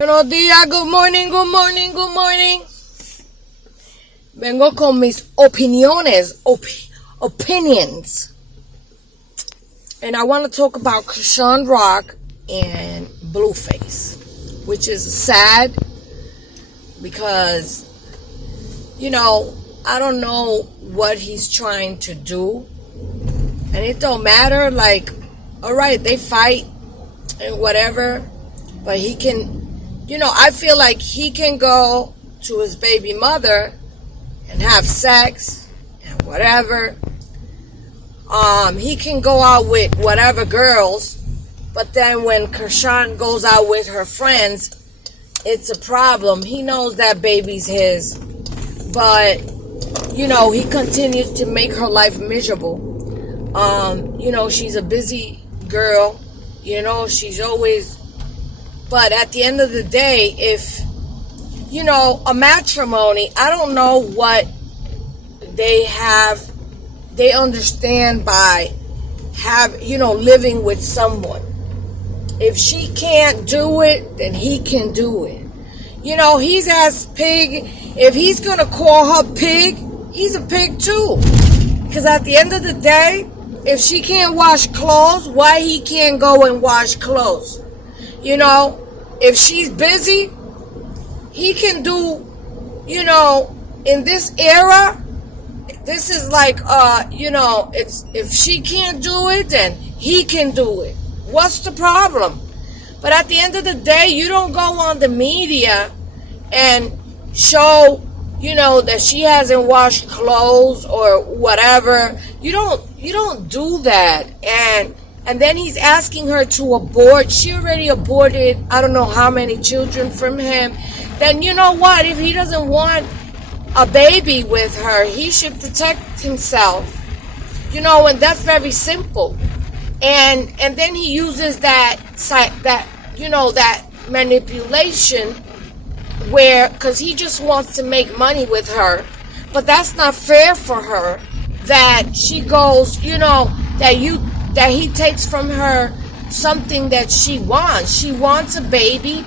Buenos días, good morning, good morning, good morning. Vengo con mis opiniones, opinions. And I want to talk about chrisianrock and Blueface, which is sad because, I don't know what he's trying to do. And it don't matter, alright, they fight and whatever, but he can, I feel like he can go to his baby mother and have sex and whatever. He can go out with whatever girls, but then when Chrisian goes out with her friends, it's a problem. He knows that baby's his, but he continues to make her life miserable. She's a busy girl, she's always, but at the end of the day, if a matrimony, I don't know what they understand by living with someone. If she can't do it, then he can do it. He's as pig. If he's gonna call her pig, he's a pig too. Because at the end of the day, if she can't wash clothes, why he can't go and wash clothes? If she's busy, he can do, in this era, this is it's, if she can't do it, then he can do it. What's the problem? But at the end of the day, you don't go on the media and show, that she hasn't washed clothes or whatever. You don't do that. And then he's asking her to abort. She already aborted, I don't know how many children from him. Then you know what? If he doesn't want a baby with her, he should protect himself. And that's very simple. And then he uses that manipulation because he just wants to make money with her. But that's not fair for her that she goes, that he takes from her something that she wants. She wants a baby,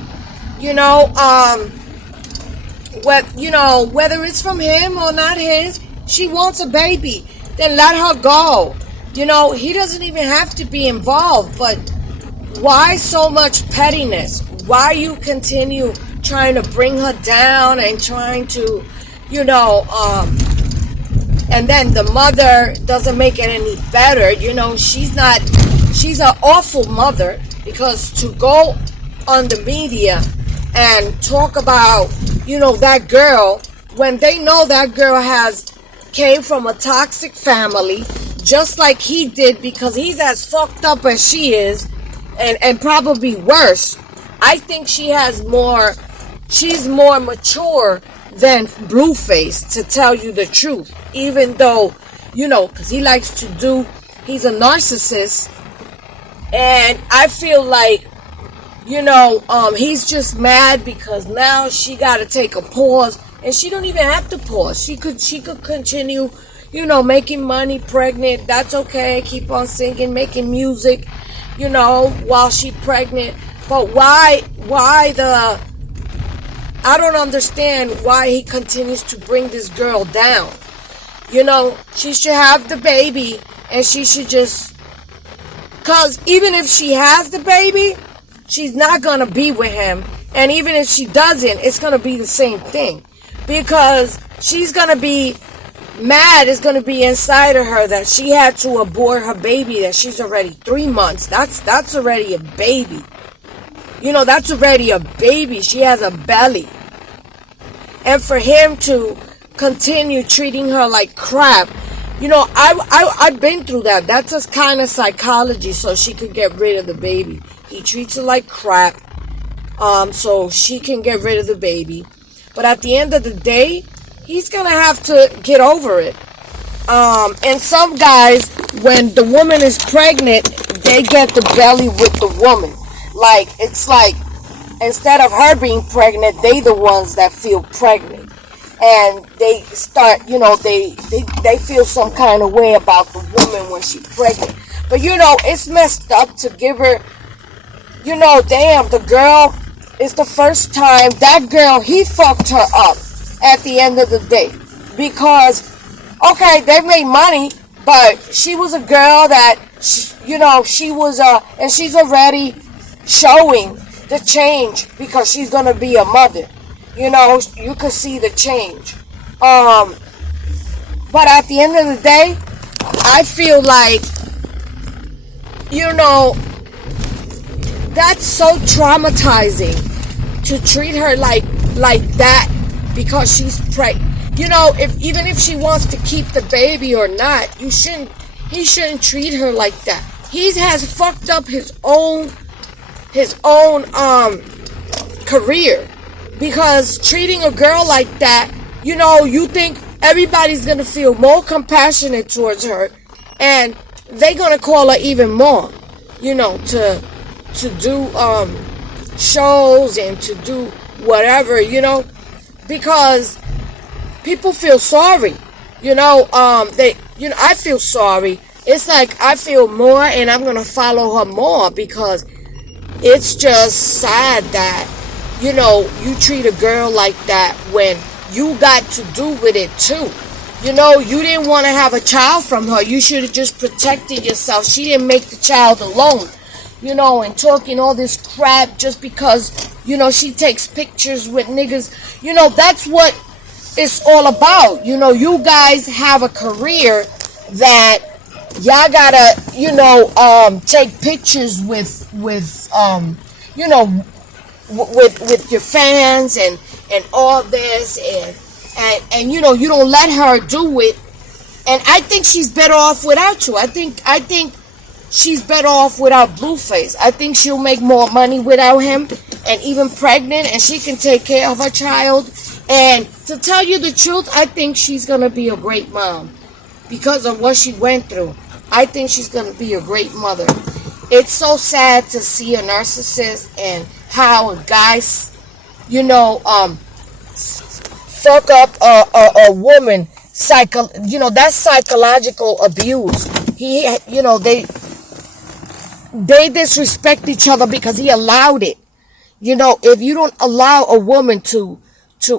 whether it's from him or not his, she wants a baby. Then let her go. He doesn't even have to be involved, but why so much pettiness? Why you continue trying to bring her down and trying to, and then the mother doesn't make it any better. She's an awful mother, because to go on the media and talk about, that girl, when they know that girl came from a toxic family, just like he did, because he's as fucked up as she is, and probably worse. I think she's more mature than Blueface, to tell you the truth. Even though, because he's a narcissist, and I feel like, he's just mad because now she got to take a pause, and she don't even have to pause. She could continue, making money, pregnant. That's okay. Keep on singing, making music, while she's pregnant. But why I don't understand why he continues to bring this girl down. She should have the baby, and she should just, because even if she has the baby, she's not going to be with him. And even if she doesn't, it's going to be the same thing. Because she's going to be mad, is going to be inside of her that she had to abort her baby, that she's already 3 months. That's already a baby. That's already a baby. She has a belly. And for him to continue treating her like crap, I've been through that. That's a kind of psychology, so she could get rid of the baby. He treats her like crap, so she can get rid of the baby. But at the end of the day, he's going to have to get over it. And some guys, when the woman is pregnant, they get the belly with the woman. It's like, instead of her being pregnant, they the ones that feel pregnant. And they start, they feel some kind of way about the woman when she's pregnant. But, it's messed up to give her, damn, the girl it's the first time that girl, he fucked her up at the end of the day. Because, okay, they made money, but she was a girl that, she was, and she's already showing the change because she's going to be a mother. You could see the change. But at the end of the day, I feel like, that's so traumatizing to treat her like that because she's pregnant. Even if she wants to keep the baby or not, he shouldn't treat her like that. He has fucked up his own career because treating a girl like that, you think everybody's gonna feel more compassionate towards her, and they're gonna call her even more, to do shows and to do whatever, because people feel sorry. I feel sorry. It's like I feel more, and I'm gonna follow her more because it's just sad that you treat a girl like that when you got to do with it too. You didn't want to have a child from her. You should have just protected yourself. She didn't make the child alone. And talking all this crap just because, she takes pictures with niggas. That's what it's all about. You guys have a career that y'all gotta, take pictures with your fans and all this and you don't let her do it. And I think she's better off without you. I think she's better off without Blueface. I think she'll make more money without him, and even pregnant, and she can take care of her child. And to tell you the truth, I think she's gonna be a great mom because of what she went through. I think she's gonna be a great mother. It's so sad to see a narcissist and how a guy, fuck up a woman. That's psychological abuse. They disrespect each other because he allowed it. If you don't allow a woman to,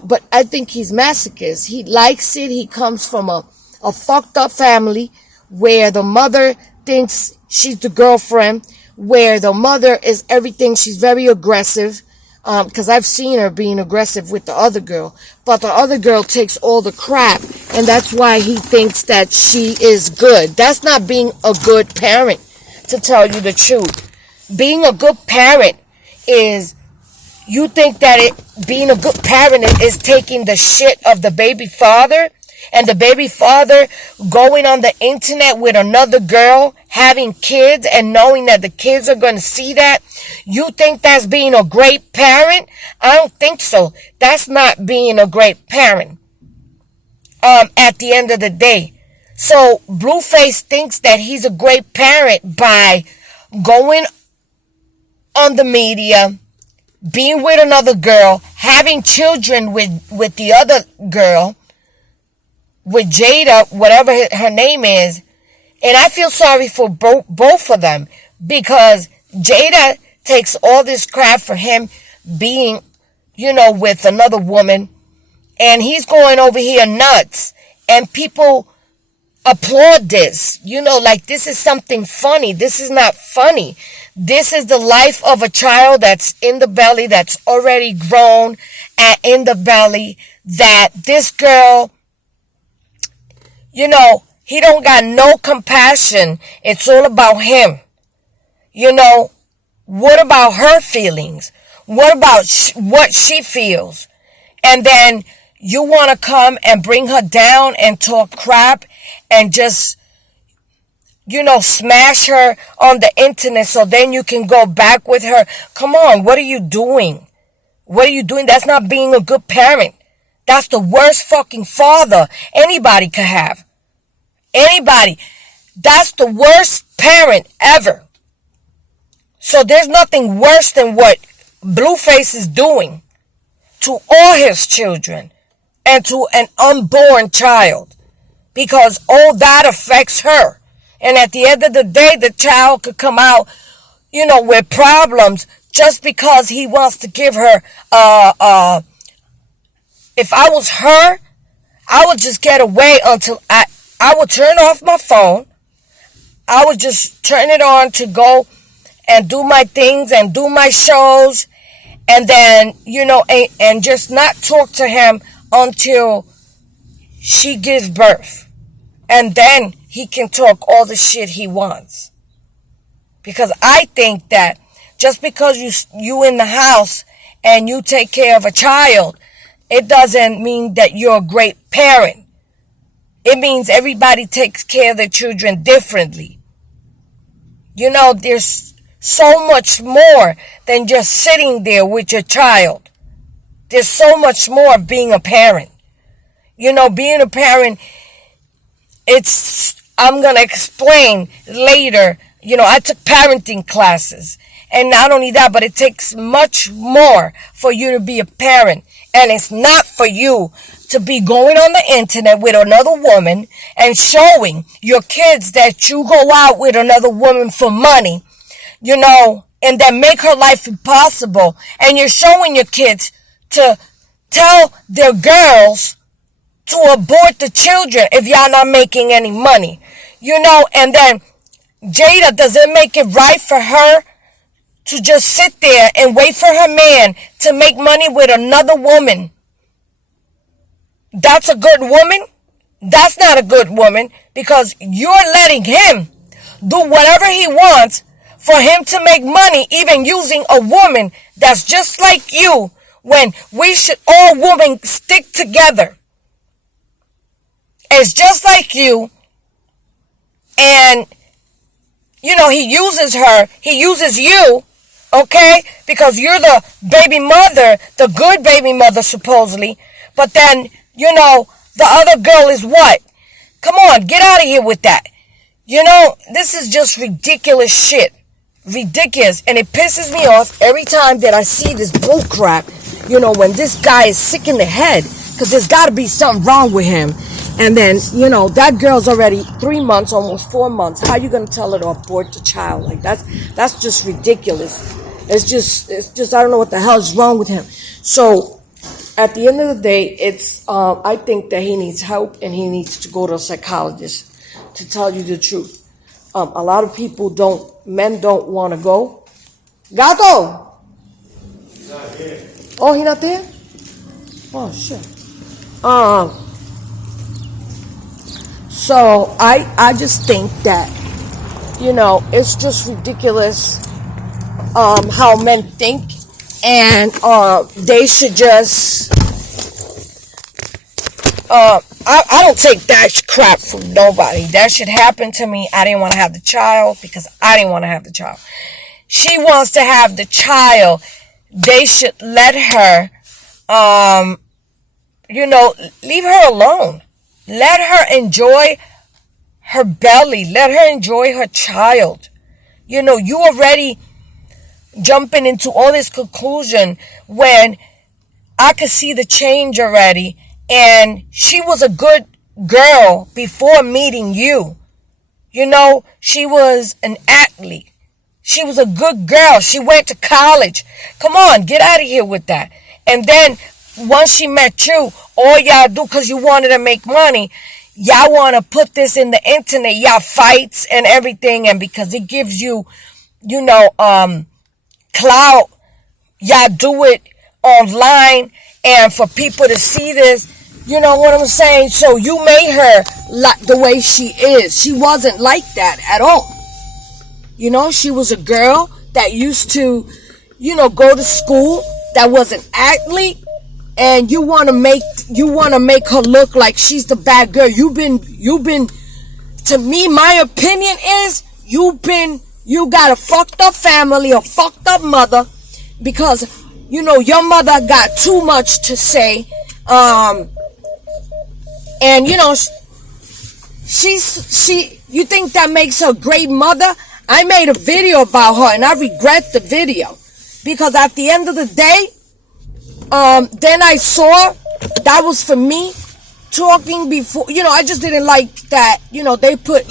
but I think he's masochist. He likes it. He comes from a fucked up family where the mother thinks she's the girlfriend, where the mother is everything. She's very aggressive. Because I've seen her being aggressive with the other girl. But the other girl takes all the crap. And that's why he thinks that she is good. That's not being a good parent, to tell you the truth. Being a good parent is, you think that being a good parent is taking the shit of the baby father, and the baby father going on the internet with another girl, having kids, and knowing that the kids are going to see that. You think that's being a great parent? I don't think so. That's not being a great parent. At the end of the day. So Blueface thinks that he's a great parent by going on the media, being with another girl, having children with the other girl, with Jada, whatever her name is. And I feel sorry for both of them, because Jada takes all this crap for him being, with another woman, and he's going over here nuts, and people applaud this, like this is something funny. This is not funny. This is the life of a child that's in the belly, that's already grown and in the belly, that this girl, he don't got no compassion. It's all about him. What about her feelings? What about what she feels? And then you want to come and bring her down and talk crap and just, smash her on the internet so then you can go back with her. Come on, what are you doing? What are you doing? That's not being a good parent. That's the worst fucking father anybody could have. Anybody. That's the worst parent ever. So there's nothing worse than what Blueface is doing to all his children and to an unborn child, because all that affects her. And at the end of the day, the child could come out, with problems just because he wants to give her, if I was her, I would just get away until I would turn off my phone. I would just turn it on to go and do my things and do my shows. And then, and just not talk to him until she gives birth. And then he can talk all the shit he wants. Because I think that just because you in the house and you take care of a child, it doesn't mean that you're a great parent. It means everybody takes care of their children differently. There's so much more than just sitting there with your child. There's so much more of being a parent. Being a parent, I'm going to explain later. I took parenting classes. And not only that, but it takes much more for you to be a parent. And it's not for you to be going on the internet with another woman and showing your kids that you go out with another woman for money, and then make her life impossible. And you're showing your kids to tell their girls to abort the children if y'all not making any money, and then Jada, does it make it right for her to just sit there and wait for her man to make money with another woman? That's a good woman? That's not a good woman, because you're letting him do whatever he wants for him to make money, even using a woman that's just like you, when we should all women stick together. It's just like you, and he uses her, he uses you, okay, because you're the baby mother, the good baby mother supposedly, but then, the other girl is what? Come on, get out of here with that. This is just ridiculous shit. Ridiculous. And it pisses me off every time that I see this bull crap, when this guy is sick in the head, because there's got to be something wrong with him. And then, that girl's already 3 months, almost 4 months. How you going to tell her to abort the child? Like, that's just ridiculous. It's just, I don't know what the hell is wrong with him. So, at the end of the day, I think that he needs help and he needs to go to a psychologist, to tell you the truth. A lot of men don't want to go. Gato! He's not here. Oh, he not there? Oh, shit. So, I just think that, it's just ridiculous, how men think. And they should just, I don't take that crap from nobody. That should happen to me. I didn't want to have the child because I didn't want to have the child. She wants to have the child. They should let her, leave her alone. Let her enjoy her belly. Let her enjoy her child. You already jumping into all this conclusion when I could see the change already, and she was a good girl before meeting you. She was an athlete. She was a good girl. She went to college. Come on, get out of here with that. And then once she met you, all y'all do, because you wanted to make money, y'all want to put this in the internet, y'all fights and everything, and because it gives you, clout, y'all do it online and for people to see this, you know what I'm saying? So you made her like the way she is. She wasn't like that at all. She was a girl that used to, go to school, that was an athlete, and you want to make her look like she's the bad girl. You've been, to me, my opinion is, you got a fucked up family, a fucked up mother, because, your mother got too much to say, and, you think that makes her a great mother? I made a video about her, and I regret the video, because at the end of the day, then I saw that was for me talking before, I just didn't like that, they put,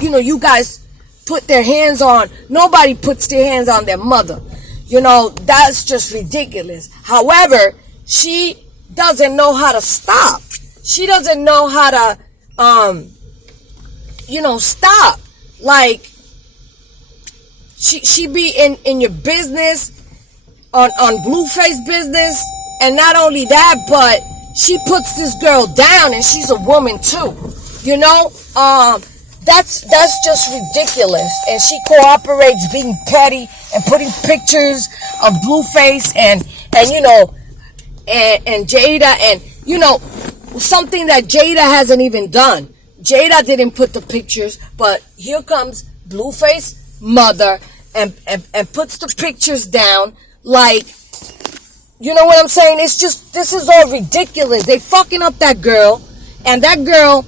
you guys put their hands on, nobody puts their hands on their mother. That's just ridiculous. However, she doesn't know how to stop. She doesn't know how to, stop. Like, she be in your business, on Blueface business, and not only that, but she puts this girl down, and she's a woman too. That's just ridiculous. And she cooperates being petty and putting pictures of Blueface and Jada, and something that Jada hasn't even done. Jada didn't put the pictures, but here comes Blueface mother and puts the pictures down. Like, you know what I'm saying? It's just, this is all ridiculous. They fucking up that girl, and that girl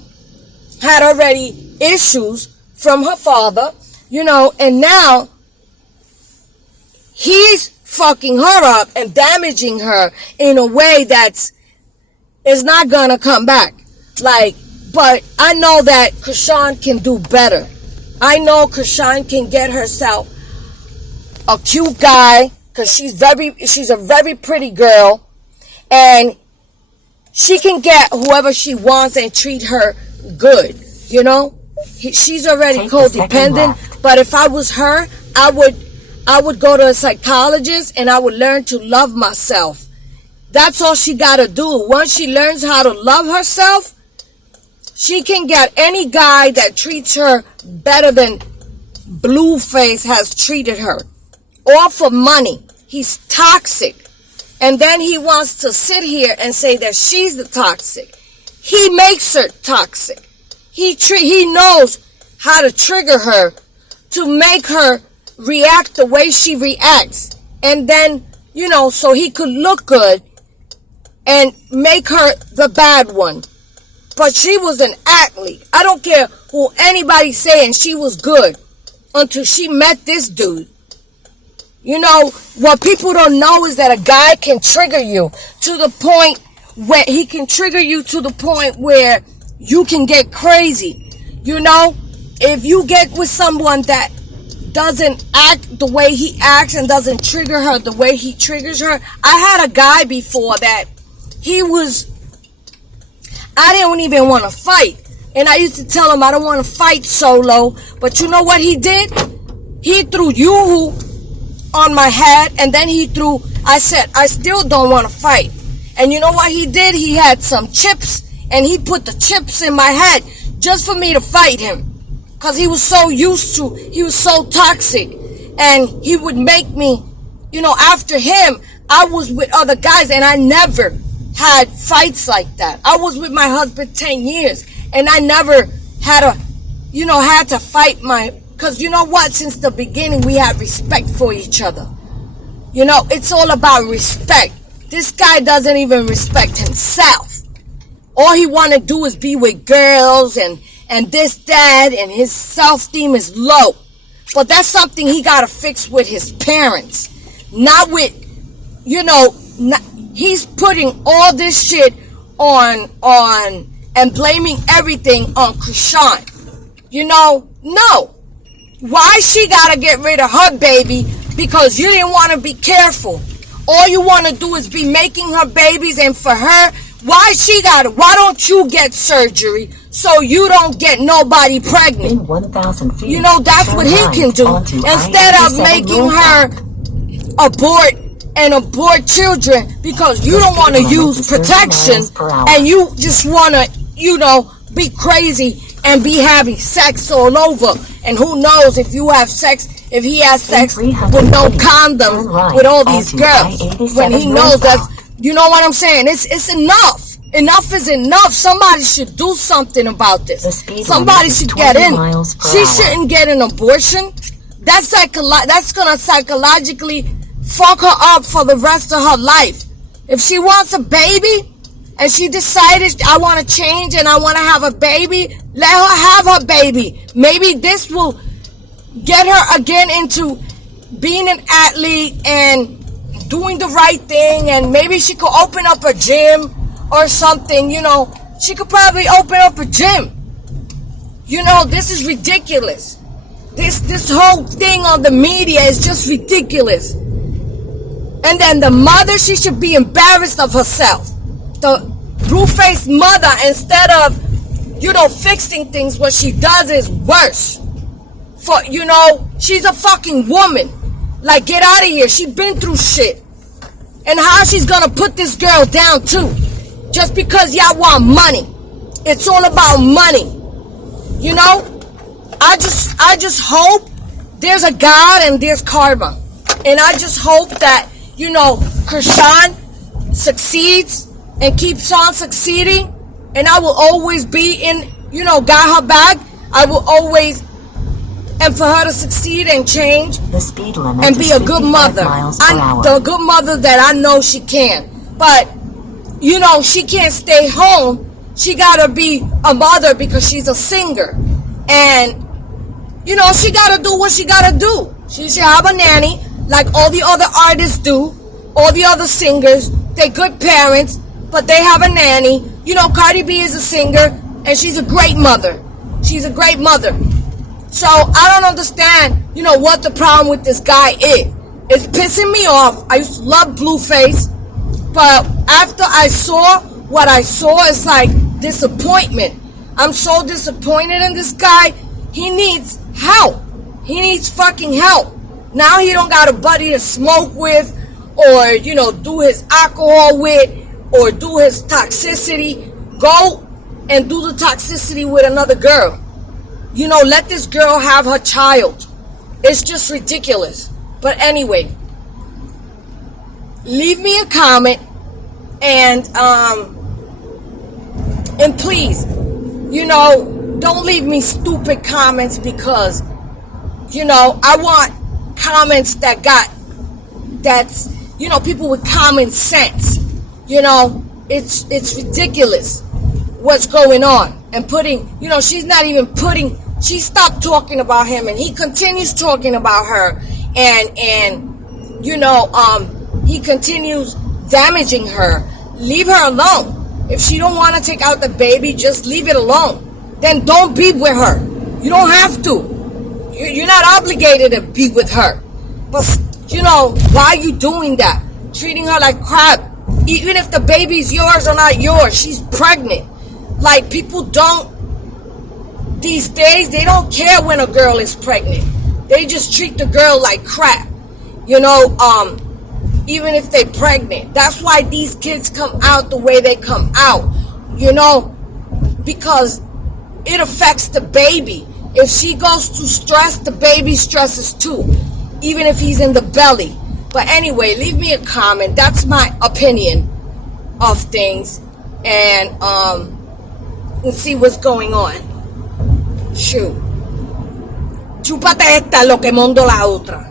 had already issues from her father, and now he's fucking her up and damaging her in a way that's is not gonna come back. Like, but I know that Chrisean can do better. I know Chrisean can get herself a cute guy, because she's a very pretty girl, and she can get whoever she wants and treat her good. She's already codependent, but if I was her, I would go to a psychologist and I would learn to love myself. That's all she gotta do. Once she learns how to love herself, she can get any guy that treats her better than Blueface has treated her. All for money. He's toxic. And then he wants to sit here and say that she's the toxic. He makes her toxic. He knows how to trigger her to make her react the way she reacts. And then, so he could look good and make her the bad one. But she was an athlete. I don't care who anybody's saying, she was good until she met this dude. What people don't know is that a guy can trigger you to the point where you can get crazy. If you get with someone that doesn't act the way he acts and doesn't trigger her the way he triggers her. I had a guy before that I didn't even want to fight. And I used to tell him I don't want to fight solo. But you know what he did? He threw yoo-hoo on my head, and then I said, I still don't want to fight. And you know what he did? He had some chips, and he put the chips in my head just for me to fight him. Because he was so he was so toxic. And he would make me, after him, I was with other guys, and I never had fights like that. I was with my husband 10 years, and I never had to fight because you know what? Since the beginning, we had respect for each other. It's all about respect. This guy doesn't even respect himself. All he want to do is be with girls and this, that, and his self-esteem is low. But that's something he got to fix with his parents. Not with, he's putting all this shit on and blaming everything on Chrisean. No. Why she gotta get rid of her baby? Because you didn't want to be careful. All you want to do is be making her babies, and for her, why don't you get surgery so you don't get nobody pregnant? In 1,000 feet, that's what he can do. Instead of making her abort children because you don't want to use protection and you just want to, be crazy and be having sex all over. And who knows if he has sex with no condoms with all these girls when he knows that, you know what I'm saying? It's enough. Enough is enough. Somebody should do something about this. Somebody should get in. She shouldn't get an abortion. That's gonna psychologically fuck her up for the rest of her life. If she wants a baby and she decided I want to change and I want to have a baby, let her have her baby. Maybe this will get her again into being an athlete and doing the right thing, and maybe she could open up a gym or something. She could probably open up a gym. This is ridiculous. This whole thing on the media is just ridiculous. And then the mother, she should be embarrassed of herself. The blue-faced mother, instead of, fixing things, what she does is worse. She's a fucking woman. Like, get out of here. She been through shit. And how she's gonna put this girl down too. Just because y'all want money. It's all about money. I just hope there's a God and there's karma. And I just hope that, Christian succeeds and keeps on succeeding. And I will always be in, got her back. I will always, and for her to succeed and change the speed limit and be a good mother. The good mother that I know she can. But, she can't stay home. She gotta be a mother because she's a singer. And, she gotta do what she gotta do. She should have a nanny like all the other artists do. All the other singers. They're good parents, but they have a nanny. Cardi B is a singer, and she's a great mother. She's a great mother. So, I don't understand, what the problem with this guy is. It's pissing me off. I used to love Blueface, but after I saw what I saw, it's like disappointment. I'm so disappointed in this guy. He needs help. He needs fucking help. Now he don't got a buddy to smoke with, or, do his alcohol with, or do his toxicity. Go and do the toxicity with another girl. Let this girl have her child. It's just ridiculous. But anyway, leave me a comment, and please, don't leave me stupid comments, because, I want comments that's, people with common sense. It's ridiculous what's going on. And she's not even she stopped talking about him, and he continues talking about her, and he continues damaging her. Leave her alone. If she don't want to take out the baby, just leave it alone. Then don't be with her. You don't have to. You're not obligated to be with her. But, why are you doing that? Treating her like crap. Even if the baby's yours or not yours, she's pregnant. Like, people these days, they don't care when a girl is pregnant. They just treat the girl like crap. Even if they're pregnant. That's why these kids come out the way they come out. Because it affects the baby. If she goes to stress, the baby stresses too. Even if he's in the belly. But anyway, leave me a comment. That's my opinion of things. And let's see what's going on. Shoot. Chúpate esta, lo que mondo la otra.